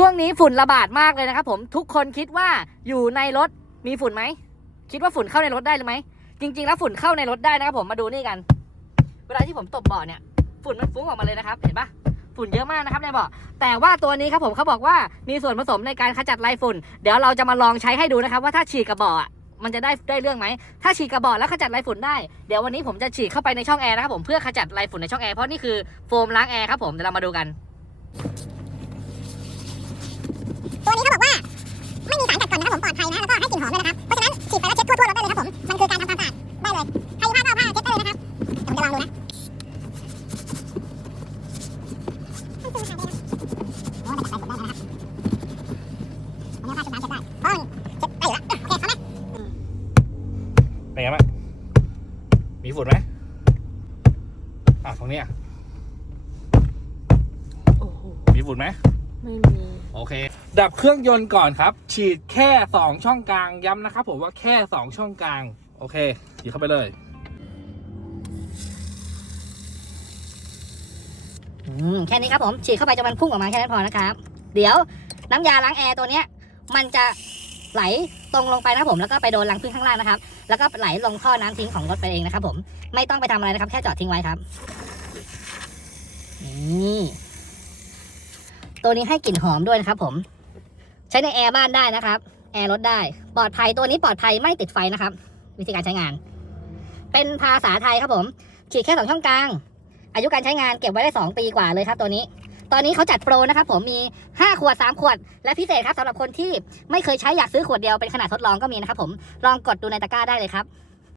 ช่วงนี้ฝุ่นระบาดมากเลยนะครับผมทุกคนคิดว่าอยู่ในรถมีฝุ่นไหมคิดว่าฝุ่นเข้าในรถได้หรือไหมจริง ๆ แล้วฝุ่นเข้าในรถได้นะครับผมมาดูนี่กัน เวลาที่ผมตบเบาะเนี่ยฝุ่นมันฟุ้งออกมาเลยนะครับ เห็นปะฝุ่นเยอะมากนะครับในเบาะแต่ว่าตัวนี้ครับผมเขาบอกว่ามีส่วนผสมในการขจัดไรฝุ่น เดี๋ยวเราจะมาลองใช้ให้ดูนะครับ ว่าถ้าฉีดกระบอะมันจะได้ได้เรื่องไหม ถ้าฉีดกระบาะแล้วขจัดไรฝุ่นได้ เดี๋ยววันนี้ผมจะฉีดเข้าไปในช่องแอร์นะครับผมเพื่อขจัดไรฝุ่นในช่องแอร์เพราะนี่คือโฟมล้างแอร์ครับผมเดี๋ยวเรามาดูกัน อาไหมเป็นไงบ้างมีฝุ่นไหมอะตรงเนี้ยโอ้โห มีฝุ่นไหม ไม่มี โอเค ดับเครื่องยนต์ก่อนครับ ฉีดแค่สองช่องกลาง ย้ำนะครับผมว่าแค่สองช่องกลาง โอเคฉีดเข้าไปเลย แค่นี้ครับผมฉีดเข้าไปจนมันพุ่งออกมาแค่นั้นพอนะครับ เดี๋ยวน้ำยาล้างแอร์ตัวเนี้ยมันจะไหลตรงลงไปนะครับผมแล้วก็ไปโดนรังพึ่งข้างล่างนะครับ แล้วก็ไหลลงท่อน้ำทิ้งของรถไปเองนะครับผมไม่ต้องไปทำอะไรนะครับ แค่จอดทิ้งไว้ครับนี่ตัวนี้ให้กลิ่นหอมด้วยนะครับผม ใช้ในแอร์บ้านได้นะครับ แอร์รถได้ ปลอดภัยตัวนี้ปลอดภัยไม่ติดไฟนะครับ วิธีการใช้งาน เป็นภาษาไทยครับผมฉีดแค่สองช่องกลาง อายุการใช้งานเก็บไว้ได้ 2 ปีกว่าเลยครับตัวนี้ ตอนนี้เขาจัดโปรนะครับผมมี 5 ขวด 3 ขวด และพิเศษครับสำหรับคนที่ไม่เคยใช้อยากซื้อขวดเดียวเป็นขนาดทดลองก็มีนะครับผมลองกดดูในตะกร้าได้เลยครับ